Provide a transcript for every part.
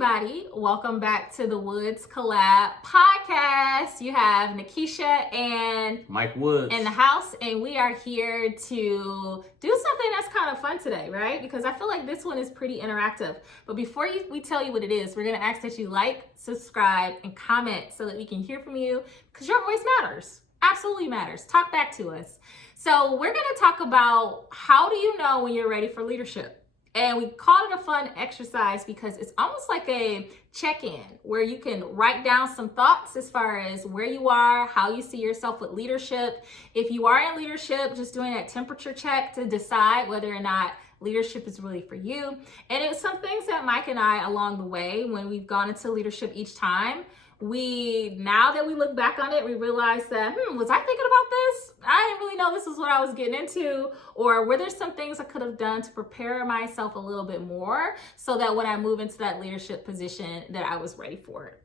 everybody. Welcome back to the Woods Collab podcast. You have Nikisha and Mike Woods in the house, and we are here to do something that's kind of fun today, right? Because I feel like this one is pretty interactive. But before we tell you what it is, we're going to ask that you like, subscribe, and comment so that we can hear from you, because your voice matters. Absolutely matters. Talk back to us. So we're going to talk about how do you know when you're ready for leadership? And we called it a fun exercise because it's almost like a check-in where you can write down some thoughts as far as where you are, how you see yourself with leadership. If you are in leadership, just doing that temperature check to decide whether or not leadership is really for you. And it's some things that Mike and I, along the way, when we've gone into leadership each time, now that we look back on it, we realize that, was I thinking about this? I didn't really know this is what I was getting into. Or were there some things I could have done to prepare myself a little bit more so that when I move into that leadership position that I was ready for it?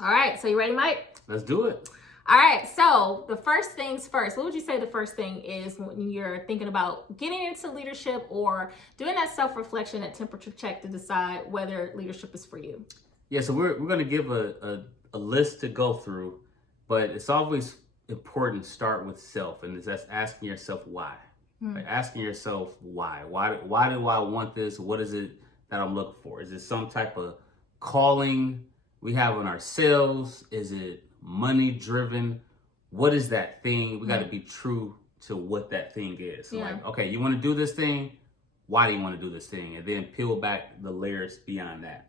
All right, so you ready, Mike? Let's do it. All right, so the first things first, what would you say the first thing is when you're thinking about getting into leadership or doing that self-reflection, that temperature check to decide whether leadership is for you? Yeah, so we're going to give a list to go through, but it's always important to start with self, and that's asking yourself why. Like asking yourself why. Why do I want this? What is it that I'm looking for? Is it some type of calling we have on ourselves? Is it money driven? What is that thing? We got to be true to what that thing is. So like, okay, you want to do this thing? Why do you want to do this thing? And then peel back the layers beyond that.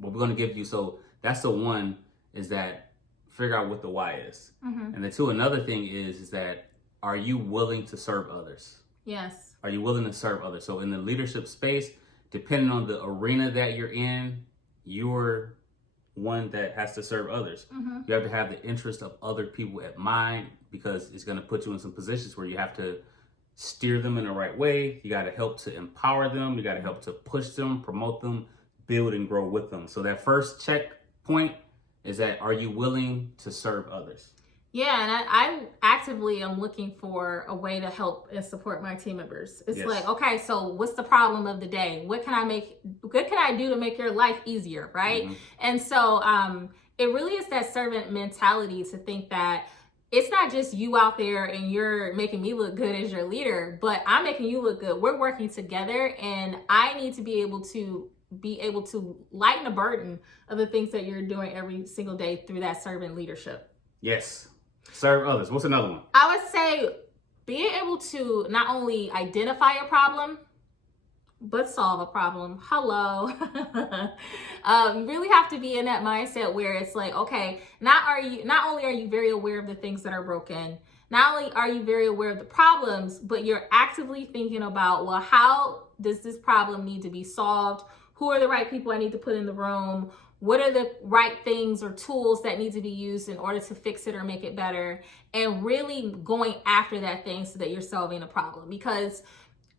What we're going to give you, so that's the one, is that figure out what the why is. And the two, another thing is that are you willing to serve others? Yes. Are you willing to serve others? So in the leadership space, depending on the arena that you're in, you're one that has to serve others. You have to have the interest of other people at mind, because it's going to put you in some positions where you have to steer them in the right way. You got to help to empower them. You got to help to push them, promote them, build and grow with them. So that first checkpoint is that, are you willing to serve others? Yeah, and I actively am looking for a way to help and support my team members. It's like, okay, so what's the problem of the day? What can I do to make your life easier, right? And so it really is that servant mentality to think that it's not just you out there and you're making me look good as your leader, but I'm making you look good. We're working together, and I need to be able to lighten the burden of the things that you're doing every single day through that servant leadership. Yes. Serve others. What's another one? I would say being able to not only identify a problem, but solve a problem. Hello. You really have to be in that mindset where it's like, okay, not only are you very aware of the things that are broken, not only are you very aware of the problems, but you're actively thinking about, well, how does this problem need to be solved? Who are the right people I need to put in the room? What are the right things or tools that need to be used in order to fix it or make it better? And really going after that thing so that you're solving a problem. Because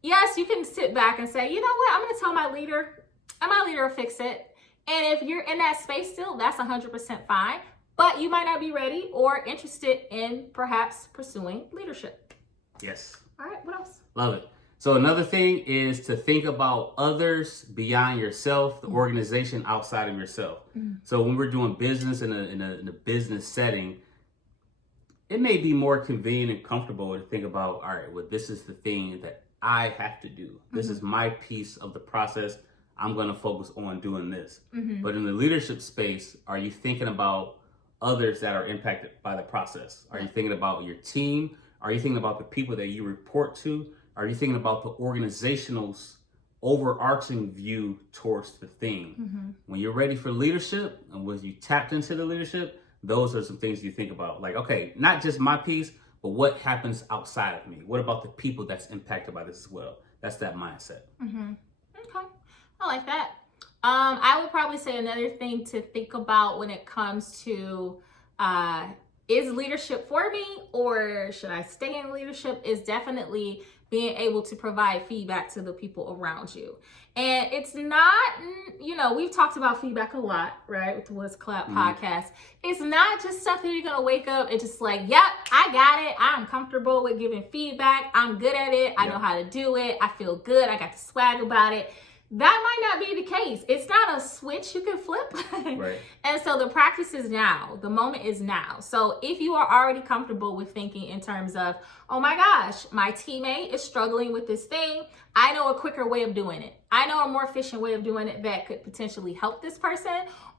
yes, you can sit back and say, you know what, I'm going to tell my leader, and my leader will fix it. And if you're in that space still, that's 100% fine. But you might not be ready or interested in perhaps pursuing leadership. Yes. All right, what else? Love it. So another thing is to think about others beyond yourself, the organization outside of yourself. So when we're doing business in a business setting, it may be more convenient and comfortable to think about, all right, well, this is the thing that I have to do. This is my piece of the process. I'm going to focus on doing this. But in the leadership space, are you thinking about others that are impacted by the process? Are you thinking about your team? Are you thinking about the people that you report to? Are you thinking about the organizational's overarching view towards the thing? When you're ready for leadership and when you tapped into the leadership, those are some things you think about. Like, okay, not just my piece, but what happens outside of me? What about the people that's impacted by this as well? That's that mindset. Okay, I like that. I would probably say another thing to think about when it comes to is leadership for me or should I stay in leadership, is definitely being able to provide feedback to the people around you. And it's not, we've talked about feedback a lot, right, with the Woods Collab podcast. It's not just stuff that you're going to wake up and just like, yep, I got it. I'm comfortable with giving feedback. I'm good at it. I know how to do it. I feel good. I got the swag about it. that might not be the case. It's not a switch you can flip. Right. And so the practice is now. The moment is now. So if you are already comfortable with thinking in terms of, oh my gosh, my teammate is struggling with this thing, I know a quicker way of doing it. I know a more efficient way of doing it that could potentially help this person.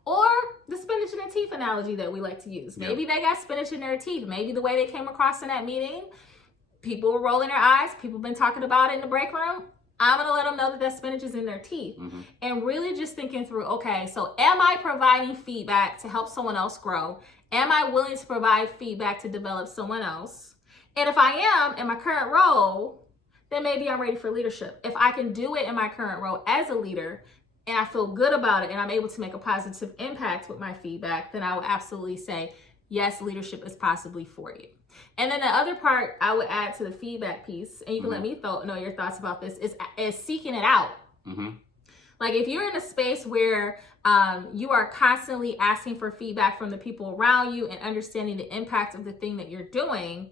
Or the spinach in their teeth analogy that we like to use. Maybe they got spinach in their teeth. Maybe the way they came across in that meeting, people were rolling their eyes. People been talking about it in the break room. I'm going to let them know that spinach is in their teeth. And really just thinking through, okay, so am I providing feedback to help someone else grow? Am I willing to provide feedback to develop someone else? And if I am in my current role, then maybe I'm ready for leadership. If I can do it in my current role as a leader and I feel good about it and I'm able to make a positive impact with my feedback, then I would absolutely say, yes, leadership is possibly for you. And then the other part I would add to the feedback piece, and you can let me know your thoughts about this, is seeking it out. Like if you're in a space where you are constantly asking for feedback from the people around you and understanding the impact of the thing that you're doing,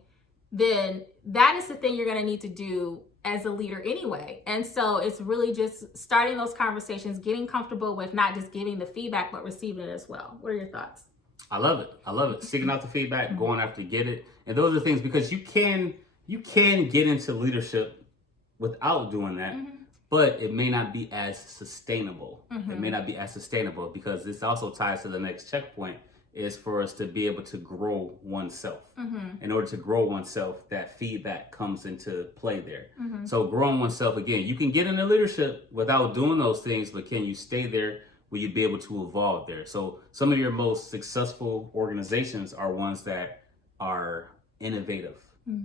then that is the thing you're going to need to do as a leader anyway. And so it's really just starting those conversations, getting comfortable with not just giving the feedback, but receiving it as well. What are your thoughts? I love it. I love it. Seeking out the feedback, going after to get it. And those are things, because you can get into leadership without doing that, but it may not be as sustainable. It may not be as sustainable, because this also ties to the next checkpoint, is for us to be able to grow oneself. In order to grow oneself, that feedback comes into play there. So growing oneself, again, you can get into leadership without doing those things, but can you stay there? Will you be able to evolve there? So some of your most successful organizations are ones that are innovative.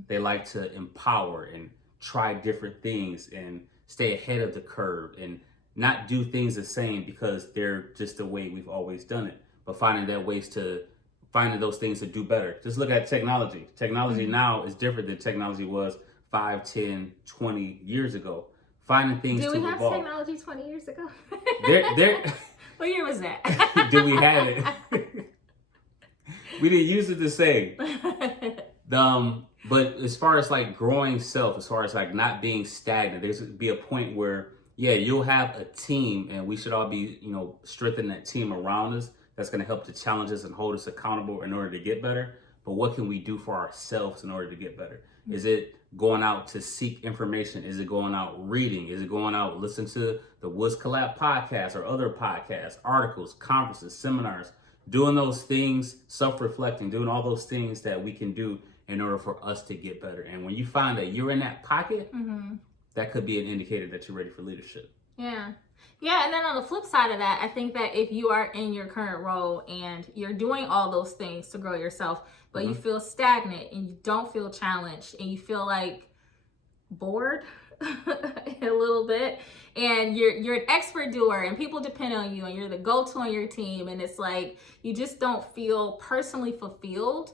They like to empower and try different things and stay ahead of the curve and not do things the same because they're just the way we've always done it, but finding those things to do better. Just look at technology. Technology now is different than technology was 5, 10, 20 years ago. Finding things to evolve. Do we have technology 20 years ago? What year was that? Do we have it? We didn't use it the same. But as far as like growing self, as far as like not being stagnant, there's be a point where, you'll have a team, and we should all be, strengthening that team around us that's going to help to challenge us and hold us accountable in order to get better. But what can we do for ourselves in order to get better? Is it going out to seek information? Is it going out reading? Is it going out listen to the Woods Collab podcast or other podcasts, articles, conferences, seminars, doing those things, self-reflecting, doing all those things that we can do in order for us to get better? And when you find that you're in that pocket, that could be an indicator that you're ready for leadership. Yeah, and then on the flip side of that, I think that if you are in your current role and you're doing all those things to grow yourself, but you feel stagnant and you don't feel challenged and you feel like bored a little bit, and you're an expert doer and people depend on you and you're the go-to on your team, and it's like you just don't feel personally fulfilled,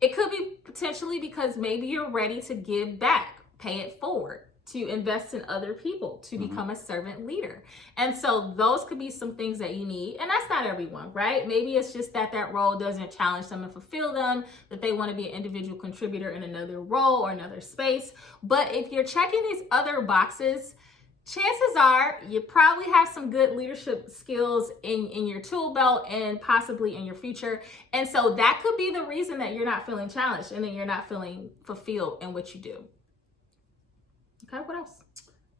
it could be potentially because maybe you're ready to give back, pay it forward, to invest in other people, to become a servant leader. And so those could be some things that you need. And that's not everyone, right? Maybe it's just that role doesn't challenge them and fulfill them, that they want to be an individual contributor in another role or another space. But if you're checking these other boxes, chances are you probably have some good leadership skills in your tool belt and possibly in your future. And so that could be the reason that you're not feeling challenged and that you're not feeling fulfilled in what you do. Okay, what else?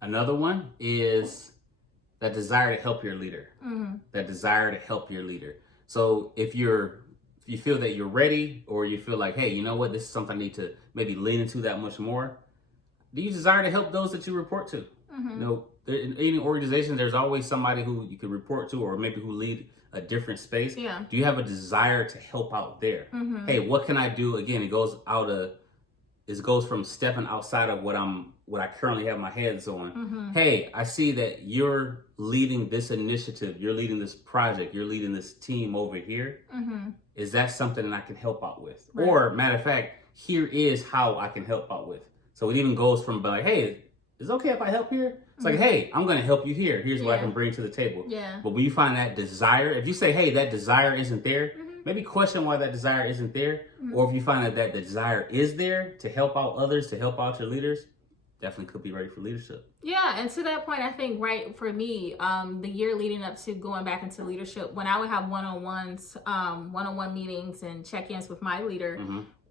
Another one is that desire to help your leader. That desire to help your leader. So if you feel that you're ready, or you feel like, hey, you know what, this is something I need to maybe lean into that much more, do you desire to help those that you report to? In any organization, there's always somebody who you could report to, or maybe who lead a different space. Do you have a desire to help out there? Hey, what can I do? Again, it goes from stepping outside of what I currently have my heads on. Hey, I see that you're leading this initiative, you're leading this project, you're leading this team over here. Is that something that I can help out with? Right. Or matter of fact, here is how I can help out with. So it even goes from like, hey, is it okay if I help here? It's like, hey, I'm going to help you here. Here's what I can bring to the table. But when you find that desire, if you say, hey, that desire isn't there, maybe question why that desire isn't there. Or if you find that desire is there to help out others, to help out your leaders, definitely could be ready for leadership. Yeah, and to that point, I think, right, for me, the year leading up to going back into leadership, when I would have one-on-one meetings and check-ins with my leader,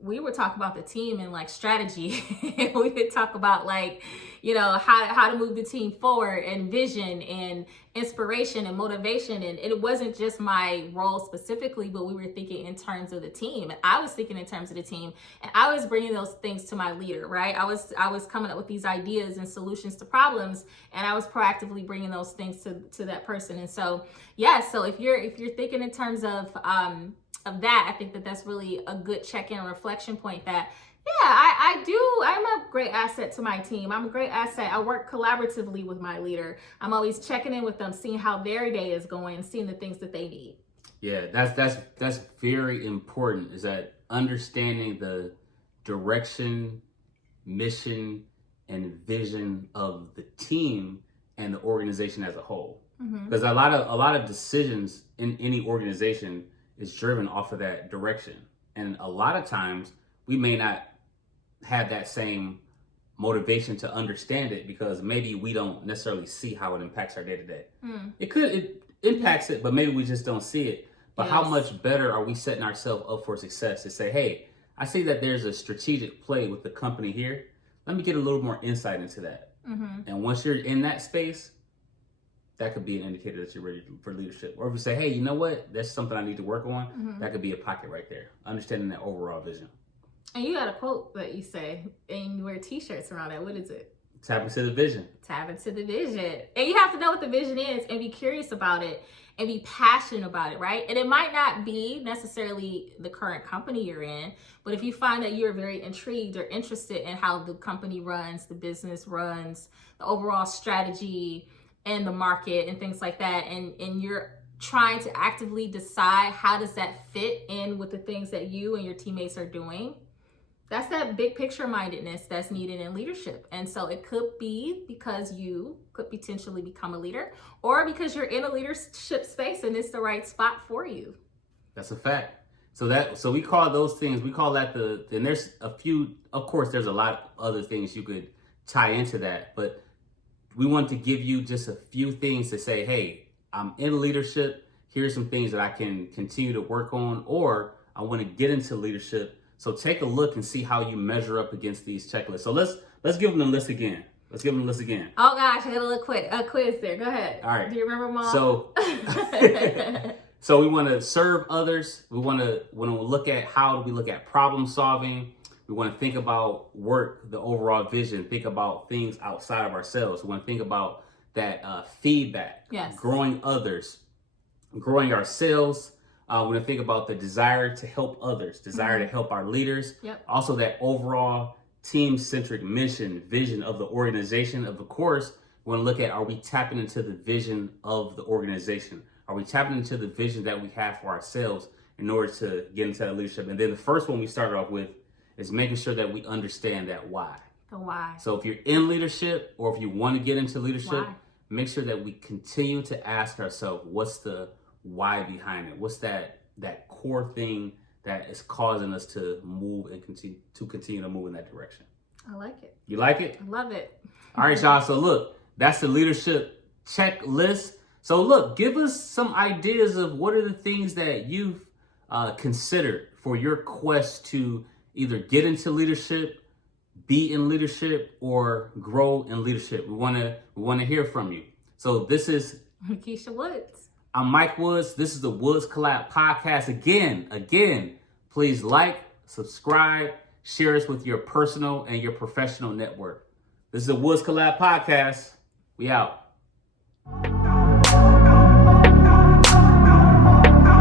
we would talk about the team and like strategy. We would talk about like, you know, how to move the team forward, and vision and inspiration and motivation. And it wasn't just my role specifically, but we were thinking in terms of the team. And I was thinking in terms of the team, and I was bringing those things to my leader, right? I was coming up with these ideas and solutions to problems, and I was proactively bringing those things to that person. And so, yeah, so if you're thinking in terms of that, I think that that's really a good check-in reflection point that, yeah, I'm a great asset to my team. I'm a great asset. I work collaboratively with my leader. I'm always checking in with them, seeing how their day is going, seeing the things that they need. Yeah, that's very important, is that understanding the direction, mission, and vision of the team and the organization as a whole. Because a lot of decisions in any organization is driven off of that direction. And a lot of times we may not have that same motivation to understand it, because maybe we don't necessarily see how it impacts our day to day. It impacts it, but maybe we just don't see it. But how much better are we setting ourselves up for success to say, hey, I see that there's a strategic play with the company here. Let me get a little more insight into that. And once you're in that space, that could be an indicator that you're ready for leadership. Or if you say, hey, you know what? That's something I need to work on. That could be a pocket right there. Understanding that overall vision. And you got a quote that you say, and you wear t-shirts around it. What is it? Tap into the vision. Tap into the vision. And you have to know what the vision is and be curious about it and be passionate about it, right? And it might not be necessarily the current company you're in, but if you find that you're very intrigued or interested in how the company runs, the business runs, the overall strategy and the market and things like that, and you're trying to actively decide how does that fit in with the things that you and your teammates are doing, that's that big picture mindedness that's needed in leadership. And so it could be because you could potentially become a leader, or because you're in a leadership space and it's the right spot for you. That's a fact. So we call those things, we call that and there's a few, of course, there's a lot of other things you could tie into that, but we want to give you just a few things to say, hey, I'm in leadership. Here's some things that I can continue to work on, or I want to get into leadership. So take a look and see how you measure up against these checklists. So let's give them the list again. Oh gosh, I got a little quiz there. Go ahead. All right. Do you remember, Mom? So, so we want to serve others. We want to look at how do we look at problem solving. We want to think about work, the overall vision. Think about things outside of ourselves. We want to think about that feedback. Yes. Growing others, growing ourselves. We want to think about the desire to help others, desire to help our leaders. Yep. Also, that overall team-centric mission, vision of the organization. Of course, we want to look at, are we tapping into the vision of the organization? Are we tapping into the vision that we have for ourselves in order to get into that leadership? And then the first one we started off with is making sure that we understand that why. The why. So if you're in leadership, or if you want to get into leadership, Why? make sure that we continue to ask ourselves, what's the why behind it? What's that core thing that is causing us to move and continue to move in that direction? I like it. You like it? I love it. All right, y'all. So look, that's the leadership checklist. So look, give us some ideas of what are the things that you've considered for your quest to either get into leadership, be in leadership, or grow in leadership. We want to hear from you. So this is Keisha Woods. I'm Mike Woods. This is the Woods Collab Podcast. Again, please like, subscribe, share us with your personal and your professional network. This is the Woods Collab Podcast. We out.